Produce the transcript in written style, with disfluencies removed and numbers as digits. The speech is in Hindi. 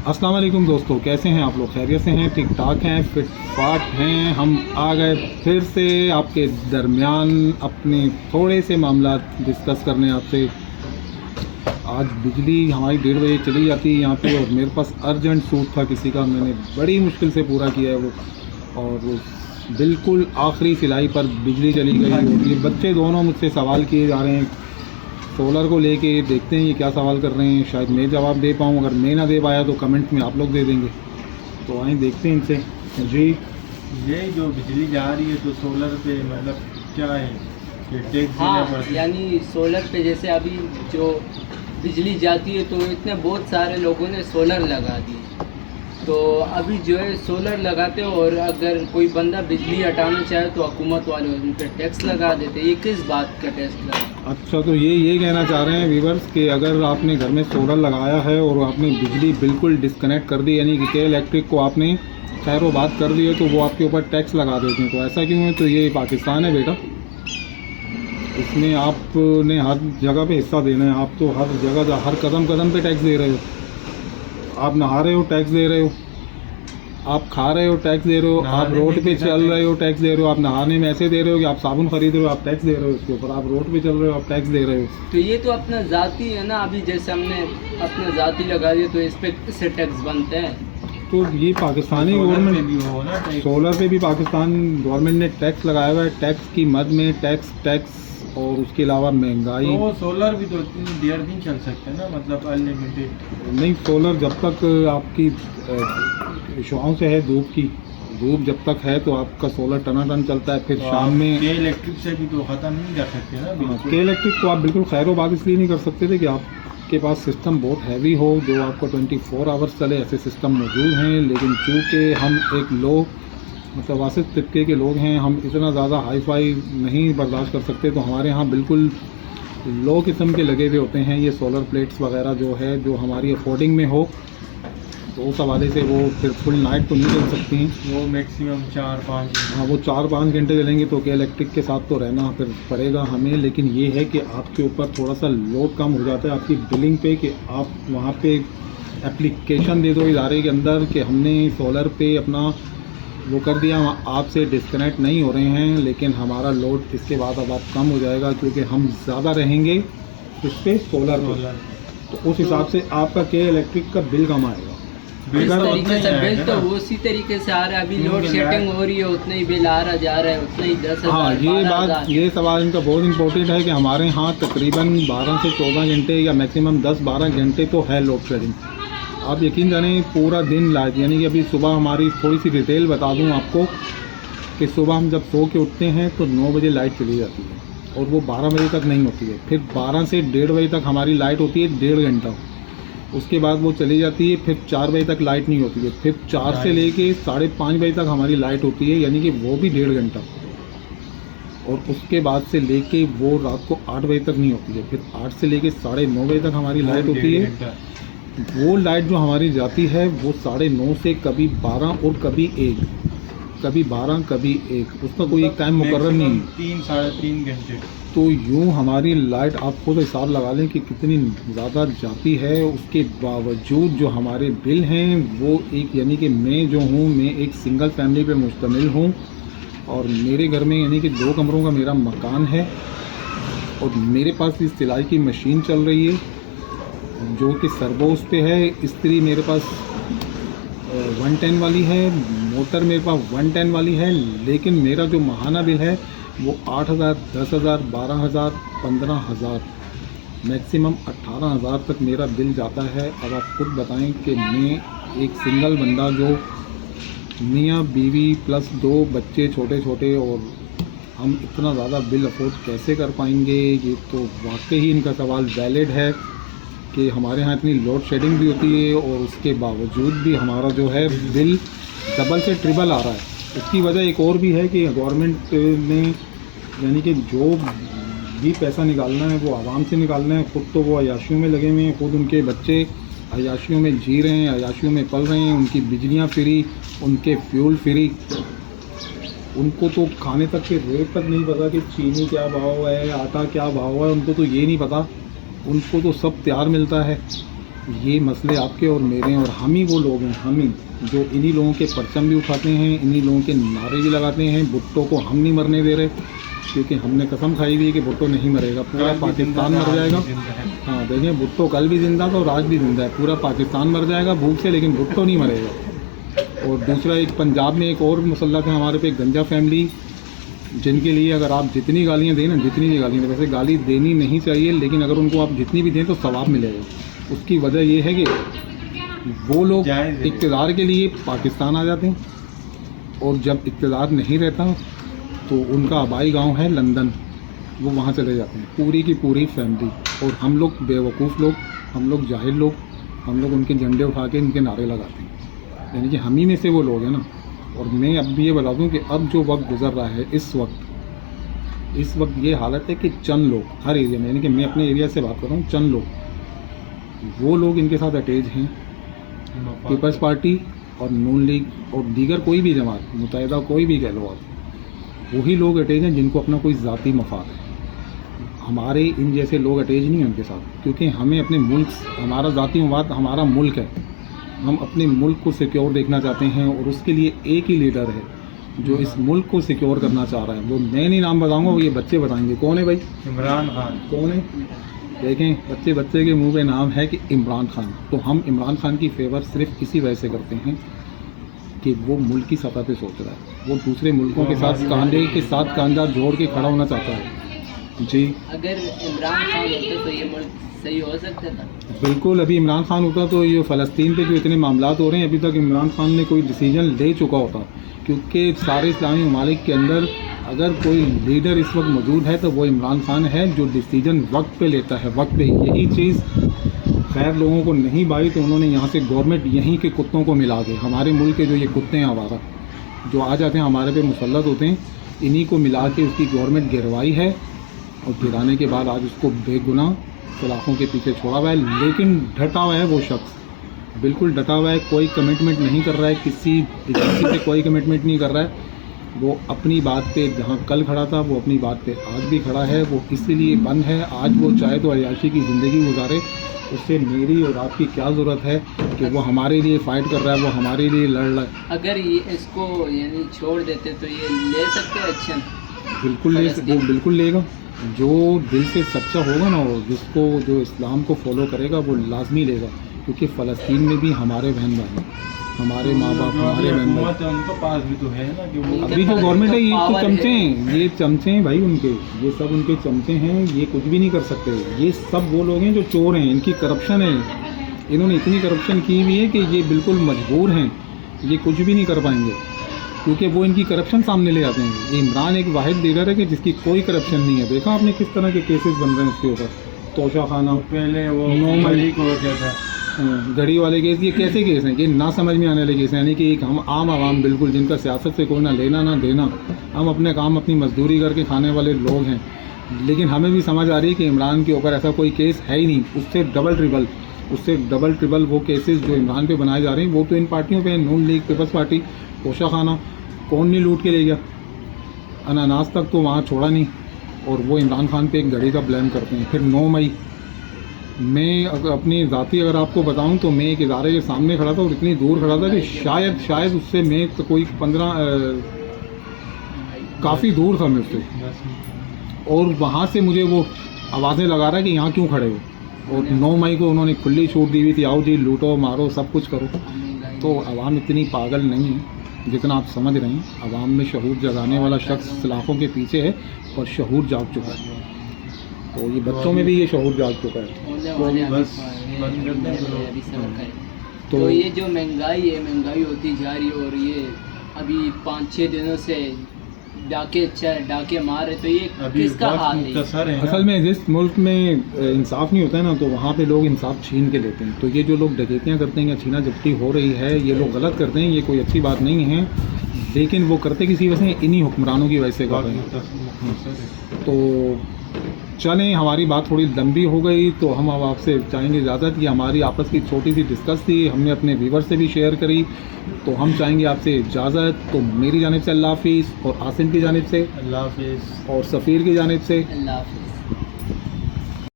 अस्सलाम वालेकुम दोस्तों, कैसे हैं आप लोग? खैरियत से हैं, ठीक ठाक हैं, फिट फाट हैं। हम आ गए फिर से आपके दरमियान अपने थोड़े से मामला डिस्कस करने आपसे। आज बिजली हमारी 1:30 बजे चली जाती है यहाँ पे, और मेरे पास अर्जेंट सूट था किसी का, मैंने बड़ी मुश्किल से पूरा किया है वो, और वो बिल्कुल आखिरी सिलाई पर बिजली चली गई। और ये बच्चे दोनों मुझसे सवाल किए जा रहे हैं सोलर को लेके। देखते हैं ये क्या सवाल कर रहे हैं, शायद मैं जवाब दे पाऊँ। अगर मैं ना दे पाया तो कमेंट में आप लोग दे देंगे। तो आए देखते हैं इनसे। जी, ये जो बिजली जा रही है तो सोलर पे मतलब क्या है कि टैक्स देना हाँ, पड़ता है? यानी सोलर पे जैसे अभी जो बिजली जाती है तो इतने बहुत सारे लोगों ने सोलर लगा दी। तो अभी जो है सोलर लगाते हो, और अगर कोई बंदा बिजली हटाना चाहे तो हुकूमत वाले उन पर टैक्स लगा देते। ये किस बात का टैक्स लगा? अच्छा, तो ये कहना चाह रहे हैं व्यूअर्स कि अगर आपने घर में सोलर लगाया है और आपने बिजली बिल्कुल डिस्कनेक्ट कर दी, यानी कि के इलेक्ट्रिक को आपने खैर वो बात कर दी है, तो वो आपके ऊपर टैक्स लगा देते हैं। तो ऐसा क्यों है? तो ये पाकिस्तान है बेटा, इसमें आपने हर जगह पे हिस्सा देना है। आप तो हर जगह हर कदम कदम पे टैक्स दे रहे हो। आप नहा रहे हो, टैक्स दे रहे हो। आप खा रहे हो, टैक्स दे रहे हो। आप नहाने रोड में पे कितना चल रहे हो, टैक्स दे रहे हो। आप नहाने में ऐसे दे रहे हो कि आप साबुन खरीद रहे हो, आप टैक्स दे रहे हो उसके ऊपर। आप रोड पे चल रहे हो, आप टैक्स दे रहे हो। तो ये तो अपना ज़ाती है ना। अभी जैसे हमने अपना ज़ाती लगा दिया तो इस पे इससे टैक्स बनते हैं। तो ये पाकिस्तानी सोलर पे गवर्नमेंट, भी हो ना टैक्स। सोलर पे भी पाकिस्तान गवर्नमेंट ने टैक्स लगाया हुआ है। टैक्स की मद में टैक्स और उसके अलावा महंगाई। तो वो सोलर भी तो इतनी देर नहीं चल सकते ना, मतलब अनलिमिटेड। नहीं, सोलर जब तक आपकी शुआओं से है, धूप जब तक है तो आपका सोलर टनाटन चलता है। फिर तो शाम में के इलेक्ट्रिक से भी तो ख़त्म नहीं कर सकते ना बिल्कुल। के इलेक्ट्रिक को आप बिल्कुल खैरो बात इसलिए नहीं कर सकते थे कि आपके पास सिस्टम बहुत हैवी हो जो आपको 24 आवर्स चले। ऐसे सिस्टम मौजूद हैं, लेकिन चूँकि हम एक लो मतलब वासित तबके के लोग हैं, हम इतना ज़्यादा हाई फाई नहीं बर्दाश्त कर सकते। तो हमारे यहाँ बिल्कुल लो किस्म के लगे हुए होते हैं ये सोलर प्लेट्स वगैरह, जो है जो हमारी अफोर्डिंग में हो। तो उस हवाले से वो फिर फुल नाइट तो नहीं चल सकती हैं। वो मैक्सिमम 4-5। हाँ, वो 4-5 घंटे चलेंगे तो के इलेक्ट्रिक के साथ तो रहना फिर पड़ेगा हमें। लेकिन ये है कि आपके ऊपर थोड़ा सा लोड कम हो जाता है आपकी बिलिंग पे, कि आप वहाँ पे एप्लीकेशन दे दो इदारे के अंदर कि हमने सोलर पे अपना वो कर दिया, आपसे डिस्कनेक्ट नहीं हो रहे हैं, लेकिन हमारा लोड इसके बाद अब आप कम हो जाएगा क्योंकि हम ज़्यादा रहेंगे इस पर सोलर पर। तो उस हिसाब से आपका के इलेक्ट्रिक का बिल कम आएगा। इस तरीके से बिल तो उसी तरीके से आ रहा है। अभी लोड शेडिंग हो रही है, उतना ही बिल आ रहा जा रहा है, उतना ही 10,000। हाँ, ये सवाल इनका बहुत इंपॉर्टेंट है कि हमारे यहाँ तकरीबन 12 से 14 घंटे या मैक्सिमम 10-12 घंटे तो है लोड शेडिंग। आप यकीन जानें पूरा दिन लाइट, यानी कि अभी सुबह हमारी थोड़ी सी डिटेल बता दूं आपको कि सुबह हम जब सो के उठते हैं तो 9 बजे लाइट चली जाती है और वो 12 बजे तक नहीं होती है। फिर 12 से 1:30 बजे तक हमारी लाइट होती है 1.5 घंटा। उसके बाद वो चली जाती है, फिर 4 बजे तक लाइट नहीं होती है। फिर 4 से लेके 5:30 बजे तक हमारी लाइट होती है, यानी कि वो भी 1.5 घंटा। और उसके बाद से लेके वो रात को 8 बजे तक नहीं होती है। फिर 8 से लेके 9:30 बजे तक हमारी लाइट होती है। वो लाइट जो हमारी जाती है वो 9:30 से कभी 12 और कभी 1, कभी 12 कभी 1, उसका कोई एक टाइम मुकर्रर नहीं है। 3-3.5 घंटे। तो यूँ हमारी लाइट आप खुद हिसाब लगा लें कि कितनी ज़्यादा जाती है। उसके बावजूद जो हमारे बिल हैं वो एक, यानी कि मैं जो हूँ, मैं एक सिंगल फैमिली पे मुश्तमिल हूँ और मेरे घर में यानी कि 2 कमरों का मेरा मकान है और मेरे पास इस सिलाई की मशीन चल रही है जो कि सर्वोस पे है। इस्त्री मेरे पास 110 वाली है, मोटर मेरे पास 110 वाली है, लेकिन मेरा जो माहाना बिल है वो 8,000, 10,000, 12,000, 15,000, मैक्सिमम 18,000 तक मेरा बिल जाता है। अब आप खुद बताएं कि मैं एक सिंगल बंदा जो मियाँ बीवी प्लस 2 बच्चे छोटे छोटे, और हम इतना ज़्यादा बिल अफोर्ड कैसे कर पाएंगे? ये तो वाकई ही इनका सवाल वैलिड है कि हमारे यहाँ इतनी लोड शेडिंग भी होती है और उसके बावजूद भी हमारा जो है बिल डबल से ट्रिपल आ रहा है। इसकी वजह एक और भी है कि गवर्नमेंट ने, यानी कि जो भी पैसा निकालना है वो आवाम से निकालना है। खुद तो वो अयाशियों में लगे हुए हैं, खुद उनके बच्चे अयाशियों में जी रहे हैं, अयाशियों में पल रहे हैं। उनकी बिजलियाँ फ्री, उनके फ्यूल फ्री, उनको तो खाने तक के रेट तक नहीं पता कि चीनी क्या भाव है, आटा क्या भाव है, उनको तो ये नहीं पता। उनको तो सब तैयार मिलता है, ये मसले आपके और मेरे हैं, और हम ही वो लोग हैं, हम ही जो इन्हीं लोगों के परचम भी उठाते हैं, इन्हीं लोगों के नारे भी लगाते हैं। भुट्टो को हम नहीं मरने दे रहे, क्योंकि हमने कसम खाई हुई है कि भुट्टो नहीं मरेगा, पूरा पाकिस्तान मर जाएगा। हाँ देखें, भुट्टो कल भी जिंदा था और आज भी जिंदा है, पूरा पाकिस्तान मर जाएगा भूख से, लेकिन भुट्टो नहीं मरेगा। और दूसरा, एक पंजाब में एक और मुसल्लत है हमारे पे, गंजा फैमिली, जिनके लिए अगर आप जितनी गालियाँ दें ना, जितनी भी गालियाँ दें, वैसे गाली देनी नहीं चाहिए, लेकिन अगर उनको आप जितनी भी दें तो सवाब मिलेगा। उसकी वजह ये है कि वो लोग इक़्तिदार के लिए पाकिस्तान आ जाते हैं, और जब इक़्तिदार नहीं रहता तो उनका आबाई गांव है लंदन, वो वहाँ चले जाते हैं, पूरी की पूरी फैमिली। और हम लोग बेवकूफ़ लोग, हम लोग जाहिल लोग, हम लोग उनके झंडे उठा के इनके नारे लगाते हैं, यानी कि हम ही में से वो लोग हैं ना। और मैं अब भी ये बता दूं कि अब जो वक्त गुजर रहा है, इस वक्त ये हालत है कि चंद लोग हर एरिया में, यानी कि मैं अपने एरिया से बात कर रहा हूँ, चंद लोग, वो लोग इनके साथ अटैच हैं, पीपल्स पार्टी और नून लीग और दीगर कोई भी जमात, मुत्तहिदा कोई भी कह लो आप, वही लोग अटैच हैं जिनको अपना कोई ज़ाती मफाद है। हमारे इन जैसे लोग अटैच नहीं हैं उनके साथ, क्योंकि हमें अपने मुल्क, हमारा ज़ाती मफाद हमारा मुल्क है, हम अपने मुल्क को सिक्योर देखना चाहते हैं, और उसके लिए एक ही लीडर है जो इस मुल्क को सिक्योर करना चाह रहा है। वो मैं नहीं नाम बताऊंगा, वो ये बच्चे बताएंगे। कौन है भाई? इमरान खान। कौन है? देखें, बच्चे के मुंह पे नाम है कि इमरान खान। तो हम इमरान खान की फेवर सिर्फ इसी वजह से करते हैं कि वो मुल्क की सतह पे सोच रहा है, वो दूसरे मुल्कों के साथ कांधे के साथ कांधा जोड़ के खड़ा होना चाहता है। जी, अगर इमरान खान होते तो ये मुल्क सही हो सकता था? बिल्कुल, अभी इमरान खान होता तो ये फ़लस्तीन पे जो इतने मामलात हो रहे हैं, अभी तक इमरान खान ने कोई डिसीजन ले चुका होता, क्योंकि सारे इस्लामी ममालिक के अंदर अगर कोई लीडर इस वक्त मौजूद है तो वो इमरान खान है, जो डिसीजन वक्त पे लेता है, वक्त पे। यही चीज़ खैर लोगों को नहीं भाई, तो उन्होंने यहाँ से गवर्नमेंट यहीं के कुत्तों को मिला के, हमारे मुल्क के जो ये कुत्ते हैं आवारा जो आ जाते हैं हमारे पे मुसल्लत होते हैं, इन्हीं को मिला के उसकी गवर्नमेंट गिरवाई है, और गिराने के बाद आज उसको बेगुनाह सलाखों के पीछे छोड़ा हुआ है। लेकिन डटा हुआ है वो शख्स, बिल्कुल डटा हुआ है, कोई कमिटमेंट नहीं कर रहा है, किसी एजेंसी से कोई कमिटमेंट नहीं कर रहा है। वो अपनी बात पे जहाँ कल खड़ा था वो अपनी बात पे आज भी खड़ा है। वो इसीलिए बंद है, आज वो चाहे तो अयाशी की ज़िंदगी गुजारे, उससे मेरी और आपकी क्या ज़रूरत है कि वो हमारे लिए फ़ाइट कर रहा है, वो हमारे लिए लड़ रहा है। अगर ये इसको यानी छोड़ देते तो ये ले सकते एक्शन? वो बिल्कुल लेगा, जो दिल से सच्चा होगा ना, और जिसको जो इस्लाम को फॉलो करेगा वो लाजमी लेगा, क्योंकि फ़लस्तीन में भी हमारे बहन भाई, हमारे माँ बाप, हमारे बहन भाई, उनके पास भी तो है ना कि वो अभी जो गवर्नमेंट है ये तो चमचे हैं, ये चमचे हैं भाई उनके, ये सब उनके चमचे हैं, ये कुछ भी नहीं कर सकते। ये सब वो लोग हैं जो चोर हैं, इनकी करप्शन है, इन्होंने इतनी करप्शन की हुई है कि ये बिल्कुल मजबूर हैं, ये कुछ भी नहीं कर पाएंगे, क्योंकि वो इनकी करप्शन सामने ले आते हैं। इमरान एक वाहिद लीडर है कि जिसकी कोई करप्शन नहीं है। देखा आपने किस तरह के केसेस बन रहे हैं उसके ऊपर, तोशा खाना, पहले वो घड़ी को क्या था, घड़ी वाले केस, ये कैसे केस हैं? ये ना समझ में आने वाले केस हैं, यानी कि एक हम आम आवाम बिल्कुल जिनका सियासत से कोई ना लेना ना देना, हम अपने काम अपनी मजदूरी करके खाने वाले लोग हैं, लेकिन हमें भी समझ आ रही है कि इमरान के ऊपर ऐसा कोई केस है ही नहीं। उससे डबल ट्रिबल वो केसेस जो इमरान पे बनाए जा रहे हैं वो तो इन पार्टियों पे हैं, नून लीग, पीपल्स पार्टी। तोशा खाना कौन नहीं लूट के ले गया, अनानास तक तो वहाँ छोड़ा नहीं, और वो इमरान खान पे एक घड़ी का ब्लेम करते हैं। फिर 9 मई मैं अपनी ज़ाती अगर आपको बताऊं तो मैं एक इदारे के सामने खड़ा था और इतनी दूर खड़ा था कि शायद उससे मैं तो कोई 15 काफ़ी दूर था मैं उससे, और वहाँ से मुझे वो आवाज़ें लगा रहा है कि यहाँ क्यों खड़े हो। और 9 मई को उन्होंने खुली छूट दी हुई थी, आओ जी लूटो मारो सब कुछ करो। तो आवाम इतनी पागल नहीं है जितना आप समझ रहे हैं। आवाम में शऊर जगाने वाला शख्स सलाखों के पीछे है और शऊर जाग चुका है, तो ये बच्चों में भी ये शऊर जाग चुका है। तो ये जो महंगाई होती जा रही है, और ये अभी 5-6 दिनों से डाके मार रहे, तो ये किसका हाथ है? असल में जिस मुल्क में इंसाफ नहीं होता है ना, तो वहाँ पे लोग इंसाफ छीन के लेते हैं। तो ये जो लोग डकैतियाँ करते हैं या छीना झपटी हो रही है, ये लोग गलत करते हैं, ये कोई अच्छी बात नहीं है, लेकिन वो करते किसी वजह से, इन्हीं हुक्मरानों की वजह से कर रहे हैं। तो चलें, हमारी बात थोड़ी लंबी हो गई, तो हम अब आपसे चाहेंगे इजाज़त। कि हमारी आपस की छोटी सी डिस्कस थी, हमने अपने व्यूवर से भी शेयर करी, तो हम चाहेंगे आपसे इजाज़त। तो मेरी जानिब से अल्लाह हाफिज़, और आसिम की जानिब से अल्लाह हाफिज़, और सफ़ीर की जानिब से अल्लाह हाफिज़।